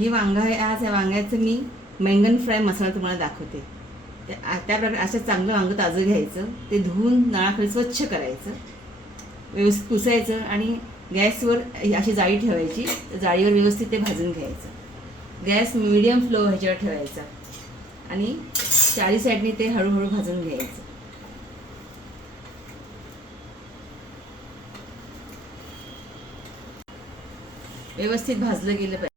हे वांगा आहे. आज या वांग्याचं मी मैंगन फ्राय मसाला तुम्हाला दाखवते. त्याप्रकारे असं चांगलं वांगं ताजं घ्यायचं, ते धुवून नळाखाली स्वच्छ करायचं, व्यवस्थित पुसायचं आणि गॅसवर अशी जाळी ठेवायची. जाळीवर व्यवस्थित ते भाजून घ्यायचं. गॅस मिडियम फ्लो ह्याच्यावर ठेवायचा आणि चारी साईडनी ते हळूहळू भाजून घ्यायचं. व्यवस्थित भाजलं गेलं पाहिजे.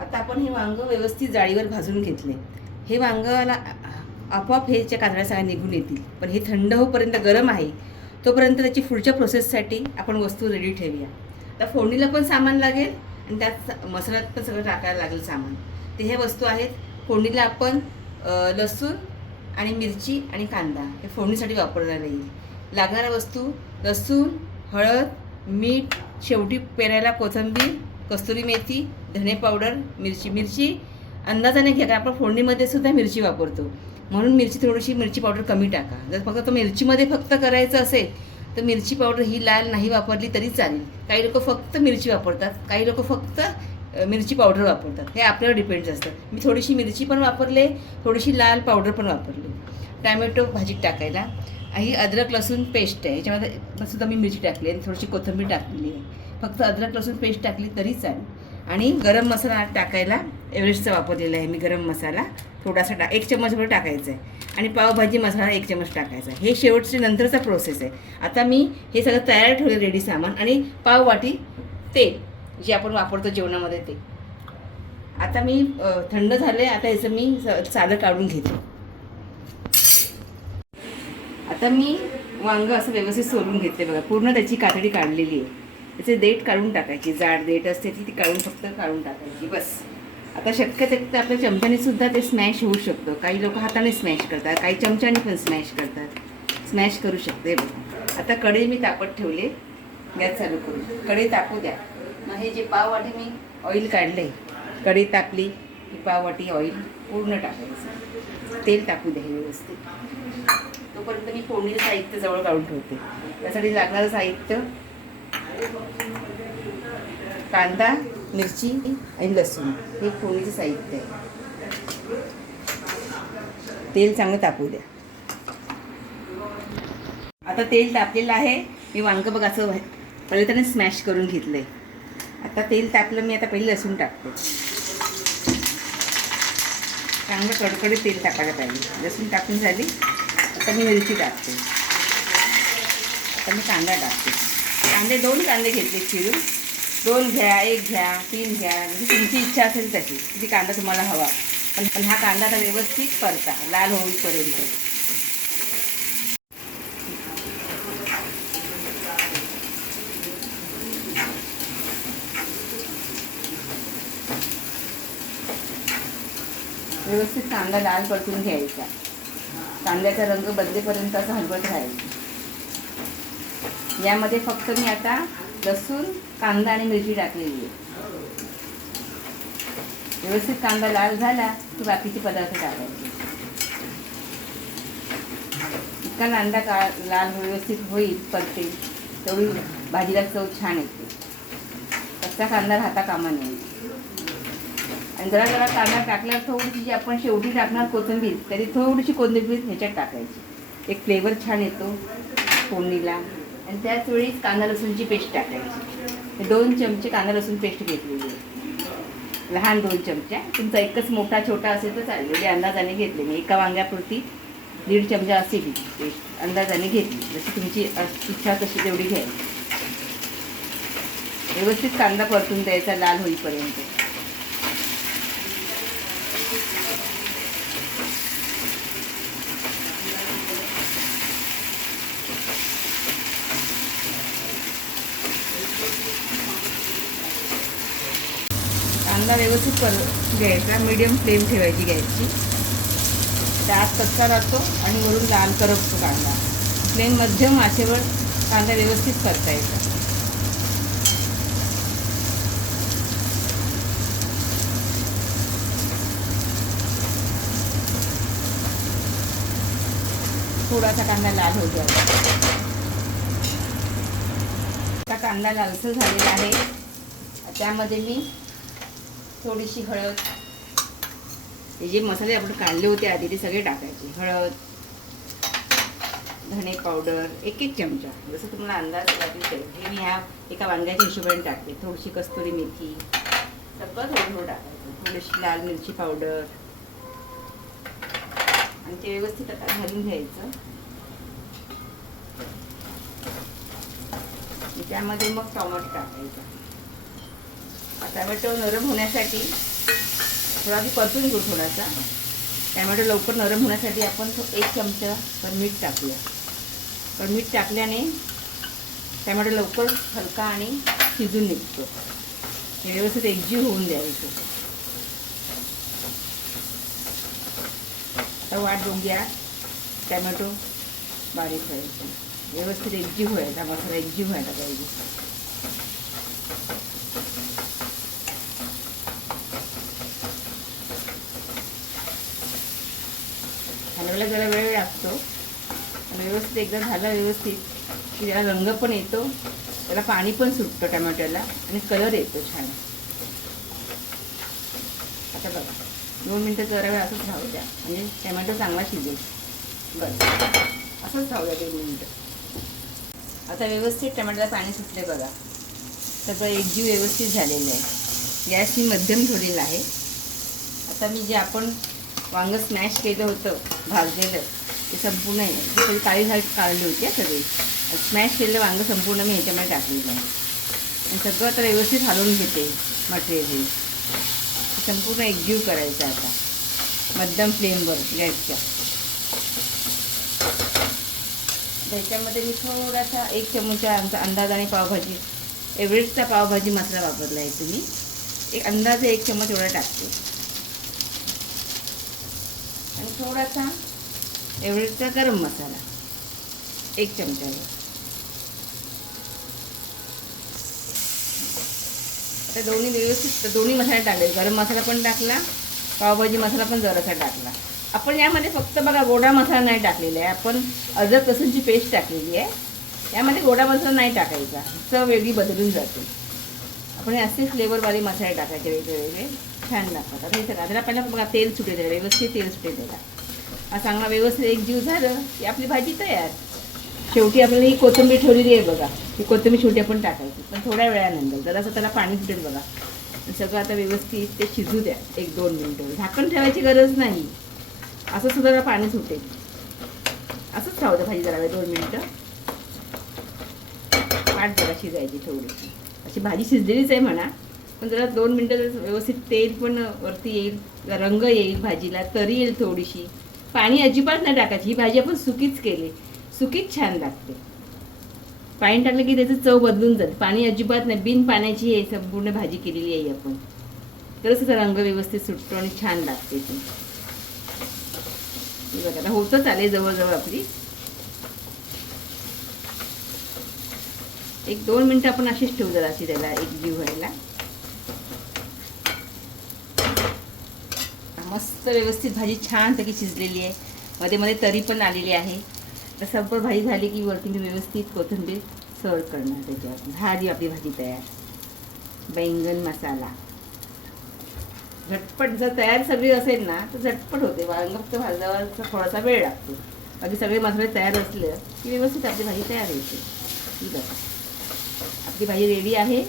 आता आपण हे वांग व्यवस्थित जाळीवर भाजून घेतले. हे वांगाला आपोआप ह्याच्या कातड्या सगळ्या निघून येतील, पण हे थंड होईपर्यंत गरम आहे तोपर्यंत त्याची पुढच्या प्रोसेससाठी आपण वस्तू रेडी ठेवूया. आता फोडणीला पण सामान लागेल आणि त्यात मसाल्यात पण सगळं टाकायला लागेल सामान. ते हे वस्तू आहेत. फोडणीला आपण लसूण आणि मिरची आणि कांदा हे फोडणीसाठी वापरण्यात येईल. लागणाऱ्या वस्तू लसूण, हळद, मीठ, शेवटी पेरायला कोथिंबीर, कस्तुरी मेथी, धने पावडर, मिरची अंदाजाने घ्या, कारण आपण फोडणीमध्ये सुद्धा मिरची वापरतो, म्हणून मिरची पावडर कमी टाका. जर फक्त मिरचीमध्ये फक्त करायचं असेल तर मिरची पावडर ही लाल नाही वापरली तरी चालेल. काही लोक फक्त मिरची वापरतात, काही लोक फक्त मिरची पावडर वापरतात. हे आपल्यावर डिपेंड्स असतं. मी थोडीशी मिरची पण वापरले, थोडीशी लाल पावडर पण वापरली. टॅमॅटो भाजीत टाकायला. ही अद्रक लसूण पेस्ट आहे, याच्यामध्ये सुद्धा मी मिरची टाकली आणि थोडीशी कोथिंबीर टाकलेली आहे. फक्त अद्रक लसूण पेस्ट टाकली तरी चालेल. आणि गरम मसाला टाकायला एव्हरेस्टचा वापरलेला आहे मी. गरम मसाला थोडासा 1 चम्मचभर टाकायचा आहे आणि पावभाजी मसाला 1 चम्मच टाकायचा. हे शेवटचे नंतरचा प्रोसेस आहे. आता मी हे सगळं तयार ठेवलं रेडी सामान आणि पाव वाटी तेल जे आपण वापरतो जेवणामध्ये ते. आता मी थंड झाले. आता याचं मी साधं काढून घेते. आता मी वांगं असं व्यवस्थित सोलून घेते बघा. पूर्ण त्याची कातडी काढलेली आहे. त्याचे देठ काढून टाकायची. जाड देठ असते ती काढून टाकायची बस. आता शक्य तर आपल्या चमच्याने सुद्धा ते स्मॅश होऊ शकतं. काही लोक हाताने स्मॅश करतात, काही चमच्याने पण स्मॅश करतात. स्मॅश करू शकते बघा. आता कढई मी तापत ठेवले. गॅस चालू करून कढई तापू द्या. मग हे जे पाव वाटी मी ऑइल काढले, कढई तापली की पाव वाटी ऑइल पूर्ण टाकायचं. तेल टाकू द्या व्यवस्थित. तोपर्यंत मी फोडणीचं साहित्य जवळ काढून ठेवते. त्यासाठी लागणारं साहित्य कांदा, मिरची आणि लसूण हे फोडणीचं साहित्य आहे. तेल चांगलं तापू द्या. आता तेल तापलेलं आहे. मी वांगं बघ असं पहिले त्याने स्मॅश करून घेतलं आहे. आता तेल तापलं. मी आता पहिले लसूण टाकते. चांगलं कडकडीत तेल टाकायला पाहिजे. लसूण टाकून झाली. आता मी मिरची टाकते. आता मी कांदा टाकते. कांदे 2 कांदे घेतले चिरून. 2 घ्या, 1 घ्या, 3 घ्या, म्हणजे तुमची इच्छा असेल तशी किती कांदा तुम्हाला हवा. पण हा कांदा आता व्यवस्थित परता लाल होईपर्यंत. व्यवस्थित कांदा लाल परतून घ्यायचा. कांद्याचा रंग बदलेपर्यंत असं हलवत राहायचं. यामध्ये फक्त मी आता लसूण, कांदा आणि मिरची टाकलेली आहे. व्यवस्थित कांदा लाल झाला की बाकीचे पदार्थ टाकायचे. इतका कांदा लाल व्यवस्थित होईल परतेल तेवढी भाजीला चव छान येते. कच्चा कांदा राहता कामा नये. आणि जरा कांदा टाकल्यावर थोडीशी जी आपण शेवटी टाकणार कोथिंबीर, तरी थोडीशी कोथिंबीर ह्याच्यात टाकायची. एक फ्लेवर छान येतो फोडणीला. आणि त्याच वेळी कांदा लसूणची पेस्ट टाकायची. 2 चमचे कांदा लसूण पेस्ट घेतलेली आहे. लहान 2 चमच्या. तुमचा एकच मोठा छोटा असेल तर चालेल. म्हणजे अंदाजाने घेतले मी. एका वांग्यापुरती 1.5 चमचा असेल पेस्ट अंदाजाने घेतली. जशी तुमची इच्छा तशी तेवढी घ्यायची. व्यवस्थित कांदा परतून द्यायचा लाल होईपर्यंत. कांदा व्यवस्थित परतून घ्यायचा. मीडियम फ्लेम ठेवायची गॅसची. त्यात कच्चा राहतो आणि वरून लाल करपतो कांदा. फ्लेम मध्यम आचेवर कांदा व्यवस्थित परतायचा. थोडासा कांदा लाल होऊ द्यावा. कांदा लालसर झालेला आहे. त्यामध्ये मी थोडीशी हळद, हे जे मसाले आपण काढले होते आधी ते सगळे टाकायचे. हळद, धणे पावडर 1 चमचा, जसं तुम्हाला अंदाज लागेल हे मी ह्या एका वांग्याच्या हिशोबाने टाकते. थोडीशी कस्तुरी मेथी, सगळं थोडं थोडं टाकायचं. थोडीशी लाल मिरची पावडर आणि ते व्यवस्थित आता घालून घ्यायचं. त्यामध्ये मग टोमॅटो टाकायचा. टोमॅटो नरम होण्यासाठी थोडा आधी परतून घेऊ थोडासा. टोमॅटो लवकर नरम होण्यासाठी आपण 1 चमचा मीठ टाकूया. पण मीठ टाकल्याने टोमॅटो लवकर हलका आणि शिजून निघतो. हे व्यवस्थित एकजीव होऊन द्यायचं. आता वाट बघूया. टोमॅटो बारीक करायचं, व्यवस्थित एकजीव व्हायचा, मसाला एकजीव व्हायला पाहिजे. हलवायला जरा वेळ लागतो. आणि व्यवस्थित एकदा झालं व्यवस्थित की त्याला रंग पण येतो, त्याला पाणी पण सुटतं टोमॅटोला आणि कलर येतो छान. आता बघा 2 मिनटं जरा वेळ असंच राहू द्या, म्हणजे टोमॅटो चांगला शिजेल. बस असंच राहू द्या 2 मिनटं. आता व्यवस्थित टोमॅटोला पाणी सुटले बघा. सगळं एकजीव व्यवस्थित झालेलं आहे. गॅस मी मध्यम ठेवलेला आहे. आता मी जे आपण वांगं स्मॅश केलं होतं भाजलेलं ते संपूर्ण आहे, सगळी काळी झाड काढली होती सगळी. स्मॅश केलेलं वांगं संपूर्ण मी ह्याच्यामध्ये टाकलेलं आहे आणि सगळं आता व्यवस्थित हलवून घेते. मटेरियल हे संपूर्ण एकजीव करायचं आता मध्यम फ्लेमवर गॅसच्या. त्याच्यामध्ये मी थोडासा 1 चमचा आमचा अंदाजाने पावभाजी एव्हरेस्टचा पावभाजी मसाला वापरला आहे. तुम्ही एक अंदाजे 1 चमच एवढा टाकते आणि थोडासा एव्हरेस्टचा गरम मसाला 1 चमचा. तर दोन्ही व्यवस्थित दोन्ही मसाले टाकले. गरम मसाला पण टाकला, पावभाजी मसाला पण जरासा टाकला. आपण यामध्ये फक्त बघा गोडा मसाला नाही टाकलेला आहे, आपण अद्रक लसूणची पेस्ट टाकलेली आहे. यामध्ये गोडा मसाला नाही टाकायचा, चव वेगळी बदलून जाते. आपण हे असे फ्लेवरवाले मसाले टाकायचे वेगळे छान लागतात. आता हे सगळं त्याला पहिला बघा तेल सुटे त्याला, व्यवस्थित तेल सुटे त्याला. हा चांगला व्यवस्थित एकजीव झालं की आपली भाजी तयार. शेवटी आपल्याला ही कोथिंबीर ठेवलेली आहे बघा, ही कोथिंबीर शेवटी आपण टाकायची पण थोड्या वेळानंतर. जरासं त्याला पाणी सुटेल बघा. सगळं आता व्यवस्थित ते शिजू द्या 1-2 मिनटं. झाकण ठेवायची गरज नाही, असं सुद्धा पाणी सुटेल. असंच राहू द्या भाजी जरा 2 मिनटं. वाट जरा शिजायची थोडीशी. अशी भाजी शिजलेलीच आहे म्हणा, पण जरा 2 मिनटं व्यवस्थित तेल पण वरती येईल, रंग येईल भाजीला, तरी येईल थोडीशी. पाणी अजिबात नाही टाकायची. ही भाजी आपण सुकीच केली, सुकीच छान लागते. पाणी टाकलं की त्याचं चव बदलून जाते. पाणी अजिबात नाही, बिन पाण्याची हे संपूर्ण भाजी केलेली आहे आपण. तरच त्याचा रंग व्यवस्थित सुटतो आणि छान लागते ती. बघा आता होतच आले जवळजवळ आपली. 1-2 मिनटं आपण अशीच ठेवू जरा अशी त्याला एकजीव व्हायला. मस्त व्यवस्थित भाजी छान सगळी शिजलेली आहे, मध्ये मध्ये तरी पण आलेली आहे. तर संपूर्ण भाजी झाली की वरती मी व्यवस्थित कोथिंबीर सर्व करणार त्याच्यावर. झाली आपली भाजी तयार. बैंगन मसाला झटपट जर तयार सगळी असेल ना तर झटपट होते. वांग फक्त भाजायचा थोडासा वेळ लागतो. बाकी सगळे मसाले तयार असले की व्यवस्थित आपली भाजी तयार होते. ही बघा आपली भाजी रेडी आहे,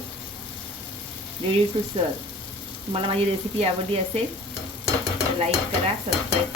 रेडी टू सर्व. तुम्हाला माझी रेसिपी आवडली असेल तर लाईक करा, सबस्क्राईब